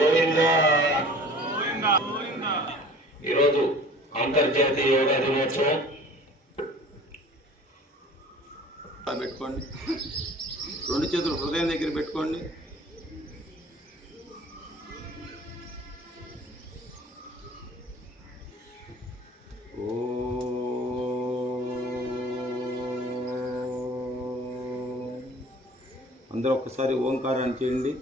గోవింద. ఈరోజు అంతర్జాతీయ యోగా దినోత్సవం. పెట్టుకోండి. రెండు చేతులు హృదయం దగ్గర పెట్టుకోండి. ఓం. అందరూ ఒక్కసారి ఓంకారాన్ని చేయండి.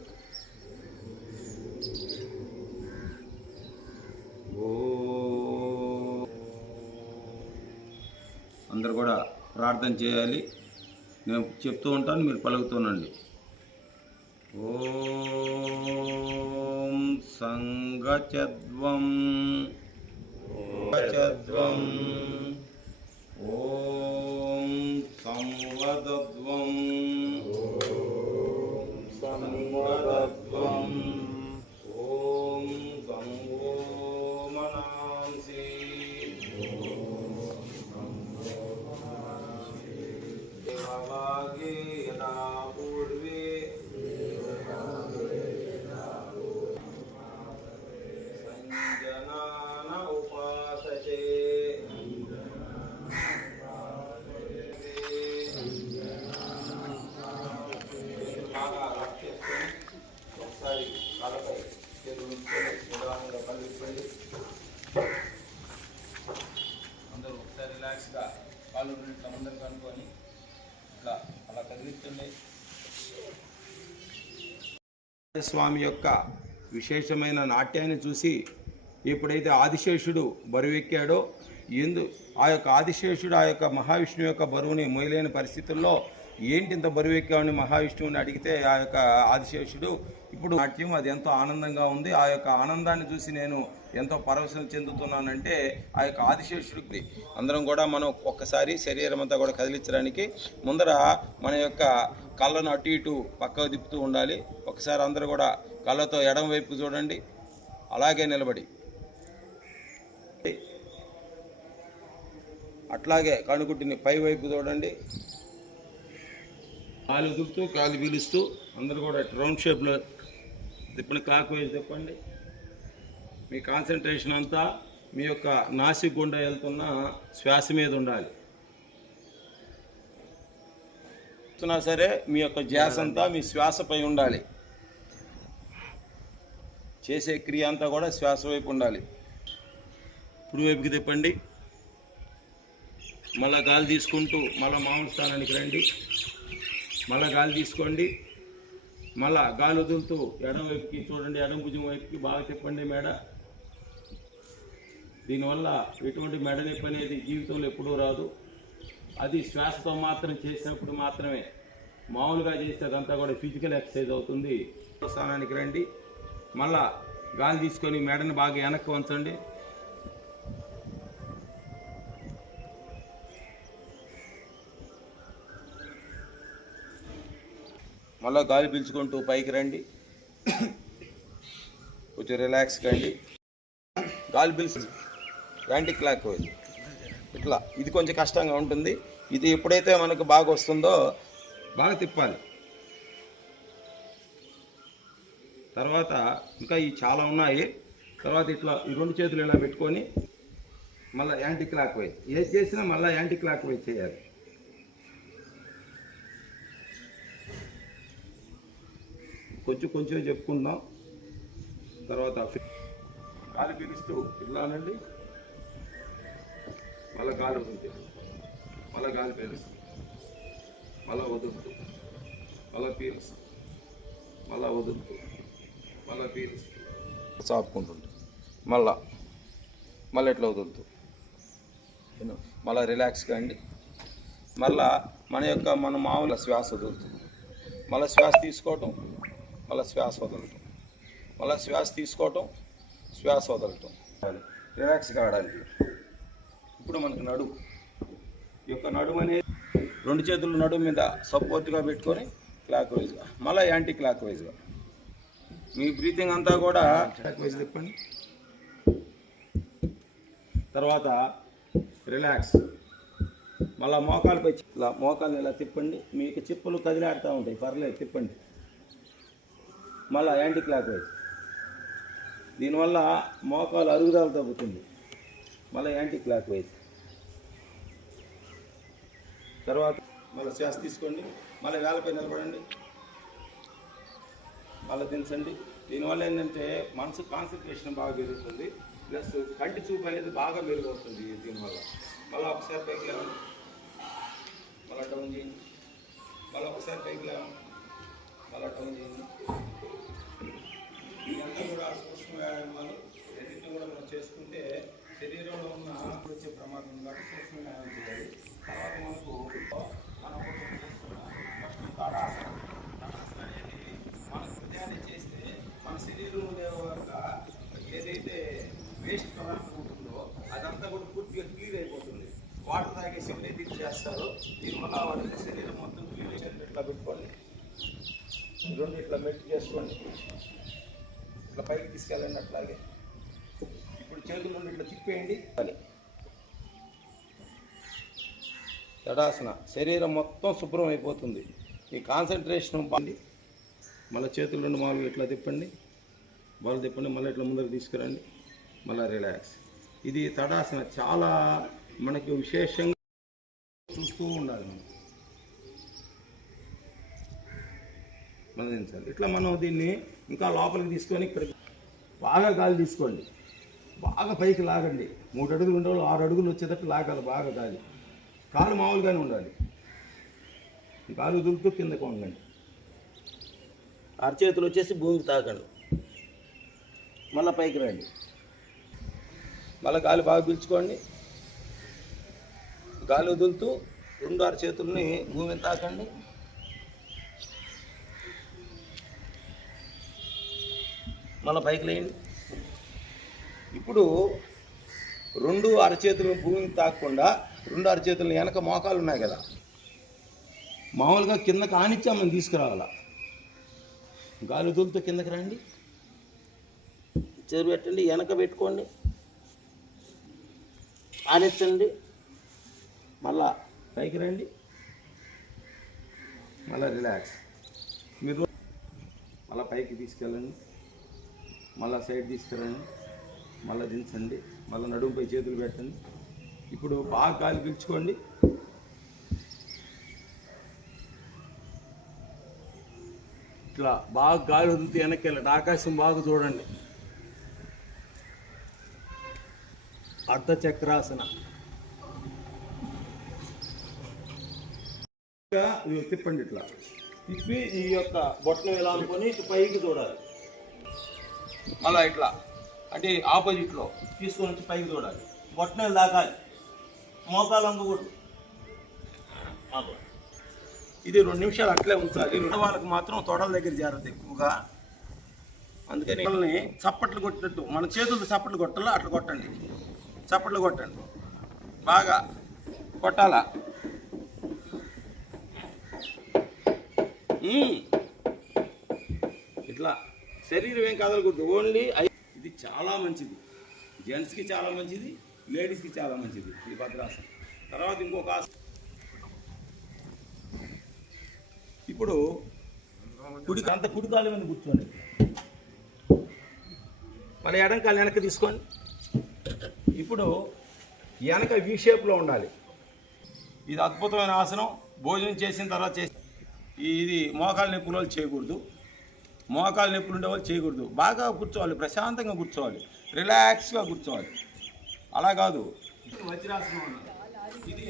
అందరూ కూడా ప్రార్థన చేయాలి. నేను చెప్తూ ఉంటాను మీరు పలుకుతూనండి ఓం సంగచద్వం చద్వం. స్వామి యొక్క విశేషమైన నాట్యాన్ని చూసి ఎప్పుడైతే ఆదిశేషుడు బరువెక్కాడో ఎందు ఆ యొక్క ఆదిశేషుడు ఆ యొక్క మహావిష్ణువు యొక్క బరువుని మోయలేని పరిస్థితుల్లో ఏంటి ఇంత బరువెక్కామని మహావిష్ణువుని అడిగితే ఆ యొక్క ఆదిశేషుడు ఇప్పుడు నాట్యం అది ఎంతో ఆనందంగా ఉంది. ఆ యొక్క ఆనందాన్ని చూసి నేను ఎంతో పరవశం చెందుతున్నానంటే ఆ యొక్క ఆదిశేషుడికి అందరం కూడా మనం ఒక్కసారి శరీరం అంతా కూడా కదిలించడానికి ముందర మన యొక్క కళ్ళను అటు ఇటు పక్కకు తిప్పుతూ ఉండాలి. ఒకసారి అందరూ కూడా కళ్ళతో ఎడం వైపు చూడండి. అలాగే నిలబడి. అట్లాగే కణుకుట్టిని పై వైపు చూడండి. కాలు దుక్కుతూ కాలు పీలుస్తూ అందరూ కూడా రౌండ్ షేప్లో తిప్పిన కాకు వేసి తిప్పండి. మీ కాన్సన్ట్రేషన్ అంతా మీ యొక్క నాసిక్ గుండా వెళ్తున్న శ్వాస మీద ఉండాలి. చూస్తున్నా సరే మీ యొక్క ధ్యాస అంతా మీ శ్వాసపై ఉండాలి. చేసే క్రియ అంతా కూడా శ్వాస వైపు ఉండాలి. కుడి వైపుకి తిప్పండి. మళ్ళా గాలి తీసుకుంటూ మళ్ళా మామూలు స్థానానికి రండి. మళ్ళా గాలి తీసుకోండి. మళ్ళా గాలి వదులుతూ ఎడం వైపుకి చూడండి. ఎడం భుజం వైపుకి బాగా తిప్పండి మేడ. దీనివల్ల ఎటువంటి మెడ నొప్పి అనేది జీవితంలో ఎప్పుడూ రాదు. అది శ్వాసతో మాత్రం చేసినప్పుడు మాత్రమే. మామూలుగా చేస్తే అదంతా కూడా ఫిజికల్ ఎక్సర్సైజ్ అవుతుంది. స్థానానికి రండి. మళ్ళా గాలి తీసుకొని మెడని బాగా వెనక్కి వంచండి. మళ్ళీ గాలి పీల్చుకుంటూ పైకి రండి. కొంచెం రిలాక్స్ కండి గాలి పీల్చు యాంటీ క్లాక్ వైజ్ ఇట్లా. ఇది కొంచెం కష్టంగా ఉంటుంది. ఇది ఎప్పుడైతే మనకు బాగా వస్తుందో బాగా తిప్పాలి. తర్వాత ఇంకా ఇవి చాలా ఉన్నాయి. తర్వాత ఇట్లా ఈ రెండు చేతులు ఇలా పెట్టుకొని మళ్ళీ యాంటీ క్లాక్ వైజ్ ఏది చేసినా మళ్ళీ యాంటీ క్లాక్ వైజ్ చేయాలి. కొంచెం కొంచెం చెప్పుకుందాం. తర్వాత ఫి- గాలి ఇట్లా అనండి మళ్ళీ గాలి వదులుతూ మళ్ళీ గాలి పేలుస్తుంది మళ్ళీ వదులుతూ మళ్ళీ పీలుస్తుంది మళ్ళీ వదులుతూ మళ్ళీ పీలుస్తుంది చాపుకుంటుంది మళ్ళా మళ్ళీ ఎట్లా వదులుతూ? మళ్ళీ రిలాక్స్ కండి మళ్ళా మన యొక్క మన మామూలు శ్వాస వదులుతుంది మళ్ళీ శ్వాస తీసుకోవటం మళ్ళీ శ్వాస వదలటం మళ్ళీ శ్వాస తీసుకోవటం శ్వాస వదలటం రిలాక్స్ కావడానికి ఇప్పుడు మనకు నడుము ఈ యొక్క నడుము అనేది రెండు చేతులు నడుము మీద సపోర్ట్గా పెట్టుకొని క్లాక్ వైజ్గా మళ్ళీ యాంటీ క్లాక్ వైజ్గా మీ బ్రీతింగ్ అంతా కూడా క్లాక్ వైజ్ తిప్పండి తర్వాత రిలాక్స్ మళ్ళీ మోకాలుపై ఇలా మోకాలు ఇలా తిప్పండి. మీకు చిప్పులు కదిలాడుతూ ఉంటాయి. పర్లేదు తిప్పండి. మళ్ళీ యాంటీ క్లాక్ వైజ్ దీనివల్ల మోకాలు అరుగుదల తగ్గుతుంది. మళ్ళీ యాంటీ క్లాక్ వైజ్ తర్వాత మళ్ళీ శ్వాస తీసుకోండి మళ్ళీ వేలపై నిలబడండి మళ్ళీ దించండి. దీనివల్ల ఏంటంటే మనసు కాన్సన్ట్రేషన్ బాగా పెరుగుతుంది ప్లస్ కంటి చూపు అనేది బాగా మెరుగవుతుంది దీనివల్ల. మళ్ళీ ఒకసారి పైకి లేవండి మళ్ళీ డౌన్ చేయండి మళ్ళీ ఒకసారి పైకి లేవండి మళ్ళీ డౌన్ చేయండి. ఇదంతా కూడా సూక్ష్మ వ్యాయామాలు రెండింటిని కూడా మనం చేసుకుంటే శరీరంలో ఉన్న వచ్చే ప్రమాదం కాబట్టి సూక్ష్మ వ్యాయామం చేయాలి తర్వాత మనకు మనం ఒకటి చేసుకున్నాం ఫస్ట్ తడాసన తడాసన అనేది మన హృదయాన్ని చేస్తే మన శరీరంలో యొక్క ఏదైతే వేస్ట్ పదార్థం ఉంటుందో అదంతా కూడా పూర్తిగా క్లీన్ అయిపోతుంది వాటర్ తాగేసి ఎవరైతే ఇది చేస్తారో దీనివల్ల వాళ్ళ శరీరం మొత్తం క్లీన్ అయిపోయింది ఇట్లా పెట్టుకోండి ఈ రెండు ఇట్లా మెల్ట్ ఇట్లా పైకి తీసుకెళ్ళండి అట్లాగే ఇప్పుడు చేతుల నుండి ఇట్లా తిప్పేయండి. అని తడాసన శరీరం మొత్తం శుభ్రం అయిపోతుంది. ఈ కాన్సన్ట్రేషన్ బాగుంది. మళ్ళీ చేతుల నుండి మామూలుగా ఇట్లా తిప్పండి. బాల్ తిప్పండి. మళ్ళీ ఇట్లా ముందరకు తీసుకురండి. మళ్ళీ రిలాక్స్. ఇది తడాసన చాలా మనకి విశేషంగా చూస్తూ ఉండాలి మనం. మందించాలి ఇట్లా మనం దీన్ని ఇంకా లోపలికి తీసుకొని బాగా గాలి తీసుకోండి. బాగా పైకి లాగండి. మూడు అడుగులు ఉండేవాళ్ళు ఆరు అడుగులు వచ్చేటట్టు లాగాలి బాగా గాలి. కాలు మామూలుగానే ఉండాలి. కాలు దులుతూ కిందకు వంగండి. అరచేతులు వచ్చేసి భూమికి తాకండి. మళ్ళీ పైకి రండి. మళ్ళీ గాలి బాగా పీల్చుకోండి. గాలి వదులుతూ రెండు అరచేతుల్ని భూమిని తాకండి. మళ్ళీ పైకి లేయండి ఇప్పుడు రెండు అరచేతులు భూమిని తాకకుండా రెండు అరచేతులు వెనక మోకాలు ఉన్నాయి కదా. మామూలుగా కిందకి ఆనిచ్చా మనం తీసుకురావాలా? గాలి వదులుతూ కిందకి రండి. చేరు పెట్టండి వెనక పెట్టుకోండి. ఆనిచ్చండి మళ్ళా పైకి రండి. మళ్ళా రిలాక్స్. మీరు మళ్ళా పైకి తీసుకెళ్ళండి. మళ్ళా సైడ్ తీసుకురండి మళ్ళా దించండి మళ్ళీ నడుముపై చేతులు పెట్టండి. ఇప్పుడు బాగా గాలి పీల్చుకోండి. ఇట్లా బాగా గాలి వదిలితే వెనక్కి వెళ్ళండి. ఆకాశం బాగా చూడండి. అర్ధచక్రాసన తిప్పండి ఇట్లా. తిప్పి ఈ యొక్క బొట్టను ఇలా అనుకొని ఇటు పైకి చూడాలి. మళ్ళా ఇట్లా అంటే ఆపోజిట్లో తీసుకొని వచ్చి పైకి చూడాలి బొట్టన దాకాలి మోకాలు ఆపు. ఇది రెండు నిమిషాలు అట్లే ఉంచాలి రెండు వాళ్ళకి మాత్రం తొడల దగ్గర జాగ్రత్త ఎక్కువగా. అందుకని వాళ్ళని చప్పట్లు కొట్టినట్టు మన చేతులతో చప్పట్లు కొట్టాలా? అట్లా కొట్టండి. చప్పట్లు కొట్టండి. బాగా కొట్టాలా. ఇట్లా. శరీరం ఏం కదలకూడదు ఓన్లీ ఐ- ఇది చాలా మంచిది. జెంట్స్కి చాలా మంచిది లేడీస్కి చాలా మంచిది ఈ భద్రాసనం. తర్వాత ఇంకొక ఆసనం ఇప్పుడు కుడి అంత కుడి కాలు మీద కూర్చోండి. మన ఎడం కాలు వెనక్కి తీసుకోండి. ఇప్పుడు వెనక వి షేప్లో ఉండాలి. ఇది అద్భుతమైన ఆసనం. భోజనం చేసిన తర్వాత చేసి ఇది మోకాలు నొప్పులు చేయకూడదు. మోకాలు నొప్పులు ఉండే వాళ్ళు చేయకూడదు. బాగా కూర్చోవాలి ప్రశాంతంగా కూర్చోవాలి రిలాక్స్గా కూర్చోవాలి. అలా కాదు. వజ్రాసనం ఇది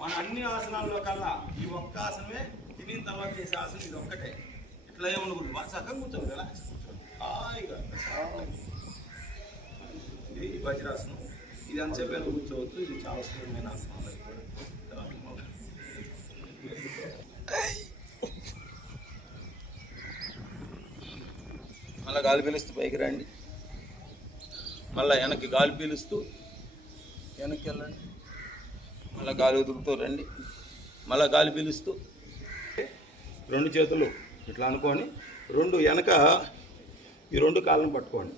మన అన్ని ఆసనాల్లో కల్లా ఈ ఒక్క ఆసనమే తినిన తర్వాత చేసే ఆసనం ఇది ఒక్కటే. ఇట్లా ఏమనుకుంటుంది ఉండకూడదు బాగా చక్కగా కూర్చోండి రిలాక్స్ కూర్చోండి హాయిగా ఇది వజ్రాసనం. ఇది అంతసేపు కూర్చోవచ్చు. ఇది చాలా సులభమైన ఆసనం. మళ్ళీ గాలి పీలుస్తూ పైకి రండి. మళ్ళీ వెనక్కి గాలి పీలుస్తూ వెనక్కి వెళ్ళండి. మళ్ళీ గాలి వదులుతూ రండి. మళ్ళీ గాలి పీలుస్తూ రెండు చేతులు ఇట్లా అనుకొని రెండు వెనక ఈ రెండు కాళ్ళను పట్టుకోండి.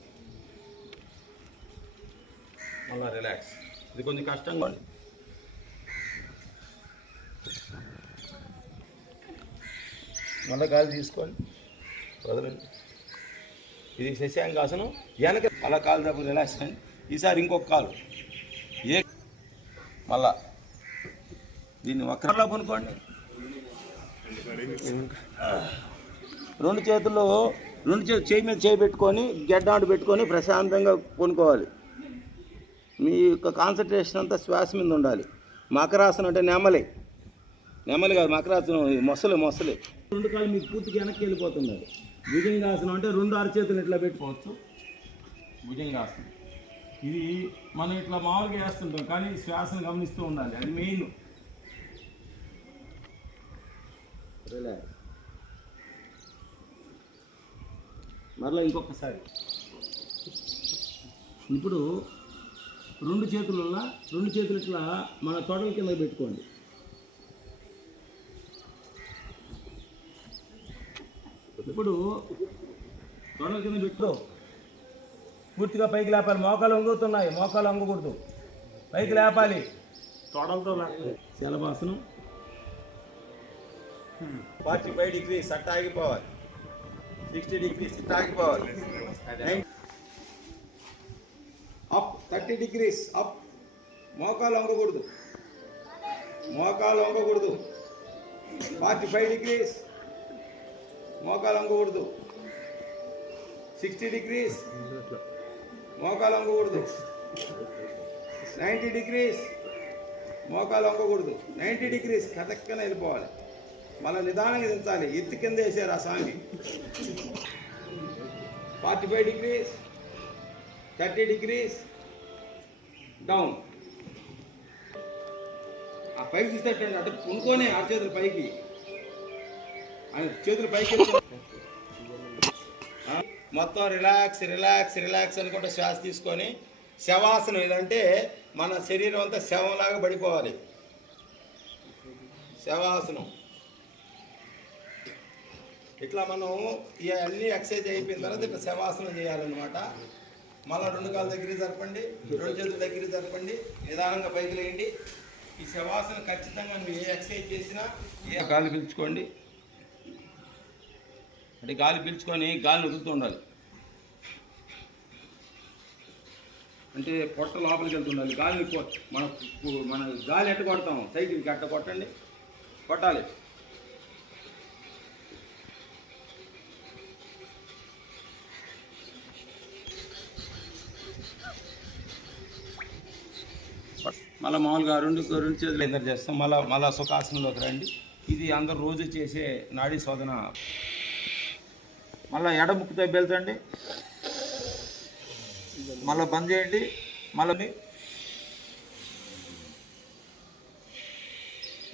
మళ్ళీ రిలాక్స్ ఇది కొంచెం కష్టంగా ఉంది మళ్ళీ గాలి తీసుకోండి. వదలండి. ఇది శశాంకాసనం వెనక అలా కాలు దెబ్బ రిలాక్స్ అండి ఈసారి ఇంకొక కాలు. ఏ మళ్ళా దీన్ని ఒక్కరిలో కొనుక్కోండి రెండు చేతుల్లో రెండు చేతి చేయి మీద చేయి పెట్టుకొని గెడ్డాడు పెట్టుకొని ప్రశాంతంగా కొనుక్కోవాలి. మీ యొక్క కాన్సన్ట్రేషన్ అంతా శ్వాస మీద ఉండాలి. మకరాసనం అంటే నెమలి. నెమలి కాదు మకరాసనం మొసలి మొసలి. రెండు కాళ్ళు మీకు పూర్తిగా వెనక్కి వెళ్ళిపోతుంది భుజంగాసనం అంటే రెండు అరచేతులు ఇట్లా పెట్టుకోవచ్చు భుజంగాసనం ఇది మనం ఇట్లా మామూలుగా వేస్తుంటాం కానీ శ్వాసను గమనిస్తూ ఉండాలి. అది మెయిన్. రిలాక్స్ మరలా ఇంకొకసారి. ఇప్పుడు రెండు చేతులలో రెండు చేతులు ఇట్లా మన తొడల కింద పెట్టుకోండి. ఇప్పుడు తొడల కింద పెట్టు. పూర్తిగా పైకి లేపాలి. మోకాలు వంగుతున్నాయి. మోకాలు వంగకూడదు. పైకి లేపాలి. తొడలతో శలభాసనం. ఫార్టీ ఫైవ్ డిగ్రీస్ అట్ట ఆగిపోవాలి. సిక్స్టీ డిగ్రీస్ ఇట్ట ఆగిపోవాలి. అప్. Thirty degrees up. మోకాలు వంగకూడదు. మోకాలు వంగకూడదు. Forty five degrees. మోకాలు వంగకూడదు సిక్స్టీ డిగ్రీస్. మోకాలు వంగకూడదు నైంటీ డిగ్రీస్. మోకాలు వంగకూడదు నైంటీ డిగ్రీస్ కథక్కన వెళ్ళిపోవాలి. మళ్ళీ నిదానంగా దించాలి. ఎత్తి కింద వేసారు ఆ స్వామి. Forty five degrees. Thirty degrees. Down. ఆ పైకి తీసేటండి అంటే పునుకొని ఆ చేతులు పైకి. చేతులు పైకి మొత్తం రిలాక్స్ రిలాక్స్ రిలాక్స్ అనుకుంటే శ్వాస తీసుకొని శవాసనం ఏదంటే మన శరీరం అంతా శవంలాగా పడిపోవాలి. శవాసనం. ఇట్లా మనం ఇవన్నీ ఎక్సర్సైజ్ అయిపోయిన తర్వాత ఇట్లా శవాసనం చేయాలన్నమాట. మళ్ళీ రెండు కాళ్ళ దగ్గర జరపండి రెండు చేతుల దగ్గర జరపండి నిదానంగా పైకి లేయండి. ఈ శవాసనం ఖచ్చితంగా నువ్వు ఏ ఎక్సర్సైజ్ చేసినా ఏ కాళ్ళు పిలుచుకోండి. అంటే గాలి పీల్చుకొని గాలిని వదులుతూ ఉండాలి. అంటే పొట్ట లోపలికి వెళ్తుండాలి. గాలిని మన మన గాలి ఎట్ట కొడతాం? సైకిల్కి అట్ట కొట్టండి? కొట్టాలి. మళ్ళీ మామూలుగా రెండు రెండు చేతులు ఇద్దరు చేస్తాం. మళ్ళీ మళ్ళీ సుఖాసనంలోకి రండి. ఇది అందరు రోజు చేసే నాడీ శోధన. మళ్ళీ ఎడ ముక్కుతో వెళ్తండి మళ్ళీ బంద్ చేయండి. మళ్ళీ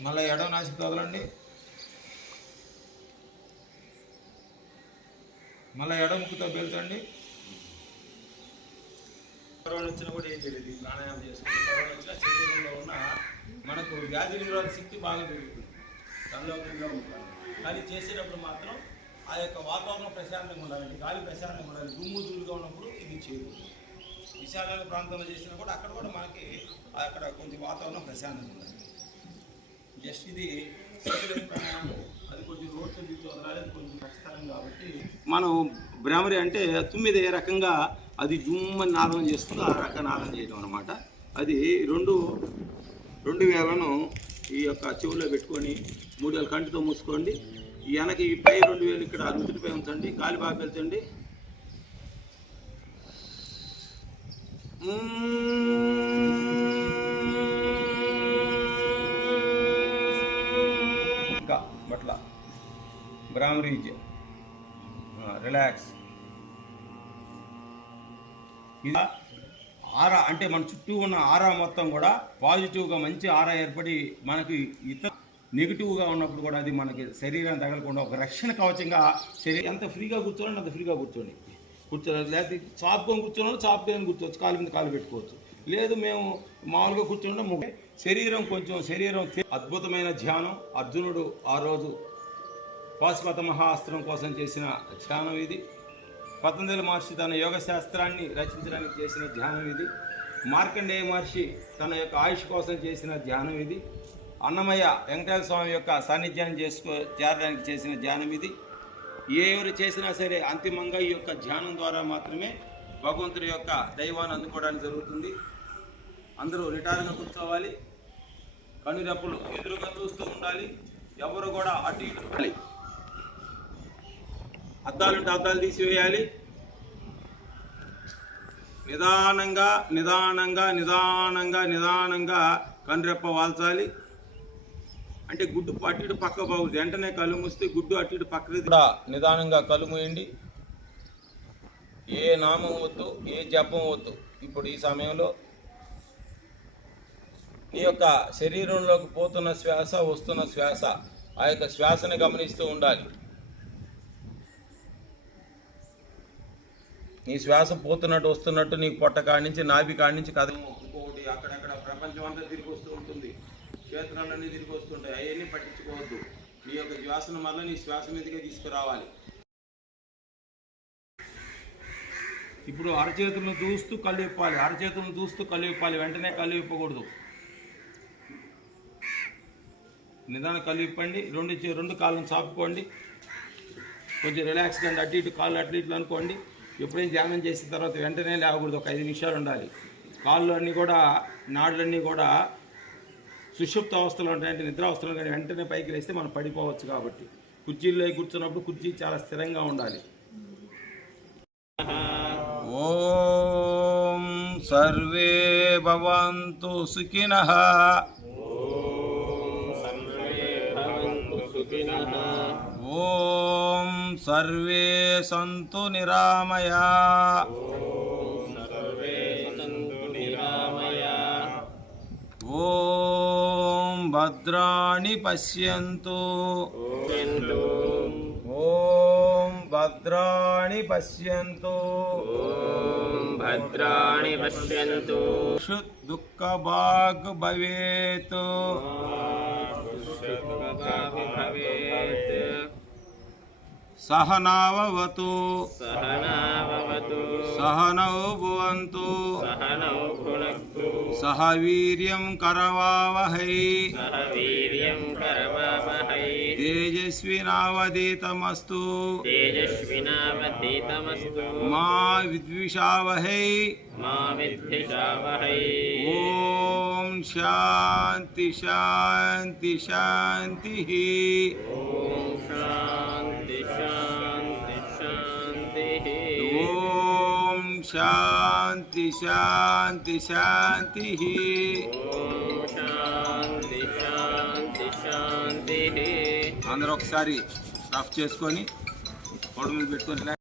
మళ్ళీ ఎడవ నాసిక వదలండి. మళ్ళీ ఎడ ముక్కుతో వెళ్తండి కరోనా వచ్చినా కూడా ఏం తెలియదు ప్రాణాయామం చేసుకుంటే కరోనా వచ్చినా శరీరంలో ఉన్న మనకు వ్యాధి నిరోధక శక్తి బాగా పెరుగుతుంది. దానిలో ఉంటుంది కానీ చేసేటప్పుడు మాత్రం ఆ యొక్క వాతావరణం ప్రశాంతంగా ఉండాలండి గాలి ప్రశాంతంగా ఉండాలి దుమ్ము దుమ్ముగా ఉన్నప్పుడు ఇది చేయదు విశాలమైన ప్రాంతంలో చేసినా కూడా అక్కడ కూడా మనకి అక్కడ కొంచెం వాతావరణం ప్రశాంతంగా ఉండాలి. జస్ట్ ఇది శరీరం అది కొంచెం రోడ్డు వదలాలి కొంచెం కష్టతరం కాబట్టి మనం భ్రామరి అంటే తుమ్మిది ఏ రకంగా అది జుమ్మని నాదం చేస్తుందో ఆ రకంగా నాదం చేయడం అనమాట అది రెండు రెండు వేలను ఈ యొక్క చెవులో పెట్టుకొని మూడు వేల కంటితో మూసుకోండి. వెనక ఈ పై రెండు వేలు ఇక్కడ నుదుటిపై ఉంచండి గాలి బాగా పెంచండి ఇంకా బట్ల బ్రామరీజ్ రిలాక్స్ ఇలా ఆరా అంటే మన చుట్టూ ఉన్న ఆరా మొత్తం కూడా పాజిటివ్గా మంచి ఆరా ఏర్పడి మనకి ఇతర నెగిటివ్గా ఉన్నప్పుడు కూడా అది మనకి శరీరం తగలకుండా ఒక రక్షణ కవచంగా శరీరం ఎంత ఫ్రీగా కూర్చోవాలని అంత ఫ్రీగా కూర్చోండి కూర్చోవాలి. లేకపోతే చాపుకొని కూర్చోవాలి చాపుకొని కూర్చోవచ్చు. కాలు మీద కాలు పెట్టుకోవచ్చు. లేదు మేము మామూలుగా కూర్చుంటే శరీరం కొంచెం శరీరం అద్భుతమైన ధ్యానం. అర్జునుడు ఆ రోజు పాశుపత మహాస్త్రం కోసం చేసిన ధ్యానం ఇది. పతంజలి మహర్షి తన యోగ శాస్త్రాన్ని రచించడానికి చేసిన ధ్యానం ఇది. మార్కండేయ మహర్షి తన యొక్క ఆయుష్ కోసం చేసిన ధ్యానం ఇది. అన్నమయ్య వెంకటేశ్వర స్వామి యొక్క సాన్నిధ్యాన్ని చేసుకో చేరడానికి చేసిన ధ్యానం ఇది. ఏ ఎవరు చేసినా సరే అంతిమంగా ఈ యొక్క ధ్యానం ద్వారా మాత్రమే భగవంతుడి యొక్క దైవాన్ని అందుకోవడానికి జరుగుతుంది. అందరూ రిటైర్గా కూర్చోవాలి. కనురెప్పులు ఎదురుగా చూస్తూ ఉండాలి. ఎవరు కూడా అటు ఇటు అద్దాలుంటే అద్దాలు తీసివేయాలి. నిదానంగా నిదానంగా నిదానంగా నిదానంగా కనురెప్ప వాల్చాలి. అంటే గుడ్డు అటు ఇటు పక్క బాగుంది. వెంటనే కళ్ళు మూస్తే గుడ్డు అటు ఇటు పక్కకి కూడా నిదానంగా కళ్ళు మూయండి. ఏ నామం వద్దు ఏ జపం వద్దు. ఇప్పుడు ఈ సమయంలో నీ యొక్క శరీరంలోకి పోతున్న శ్వాస వస్తున్న శ్వాస ఆ యొక్క శ్వాసని గమనిస్తూ ఉండాలి. నీ శ్వాస పోతున్నట్టు వస్తున్నట్టు నీ పొట్ట కాడి నుంచి నాభి కాడి నుంచి కథ ఇంకొకటి అక్కడక్కడ ప్రపంచం అంతా తిరిగి వస్తూ ఉంటుంది. క్షేత్రాలన్నీ తిరిగి వస్తుంటాయి. అవన్నీ పట్టించుకోవద్దు. నీ యొక్క శ్వాసను మళ్ళీ నీ శ్వాస మీదకే తీసుకురావాలి. ఇప్పుడు అరచేతులను చూస్తూ కళ్ళు ఇప్పాలి అరచేతులను చూస్తూ కళ్ళు ఇప్పాలి వెంటనే కళ్ళు ఇప్పకూడదు నిదాన కళ్ళు ఇప్పండి రెండు రెండు కాళ్ళను చాపుకోండి. కొంచెం రిలాక్స్గా అటు ఇటు కాళ్ళు అటు ఇట్లు అనుకోండి. ఎప్పుడైనా ధ్యానం చేసిన తర్వాత వెంటనే లేవకూడదు. ఒక ఐదు నిమిషాలు ఉండాలి. కాళ్ళు అన్నీ కూడా నాడులన్నీ కూడా సుషుప్త అవస్థలో నిద్ర అవస్థలో కానీ వెంటనే పైకి లేస్తే మనం పడిపోవచ్చు కాబట్టి. కుర్చీల్లో కూర్చున్నప్పుడు కుర్చీ చాలా స్థిరంగా ఉండాలి. ఓం సర్వే భవంతు సుఖినః. ఓం సర్వే సంతు నిరామయా. ఓం భద్రాణి పశ్యంతు. ఓం భద్రాణి పశ్యంతు. భద్రాణి పశ్యంతు. దుఃఖ భాగ్ భవేత్. సహనావతు సహనౌ सहनौ भुवन्तु सह वीर्यं करवावहै। तेजस्विनावधीतमस्तु। मा विद्विषावहै। शांति ही ओम शांति ఓం శాంతి శాంతి శాంతి ఓం శాంతి శాంతి శాంతి అందరూ ఒకసారి రఫ్ చేసుకొని పొడి మీద పెట్టుకొని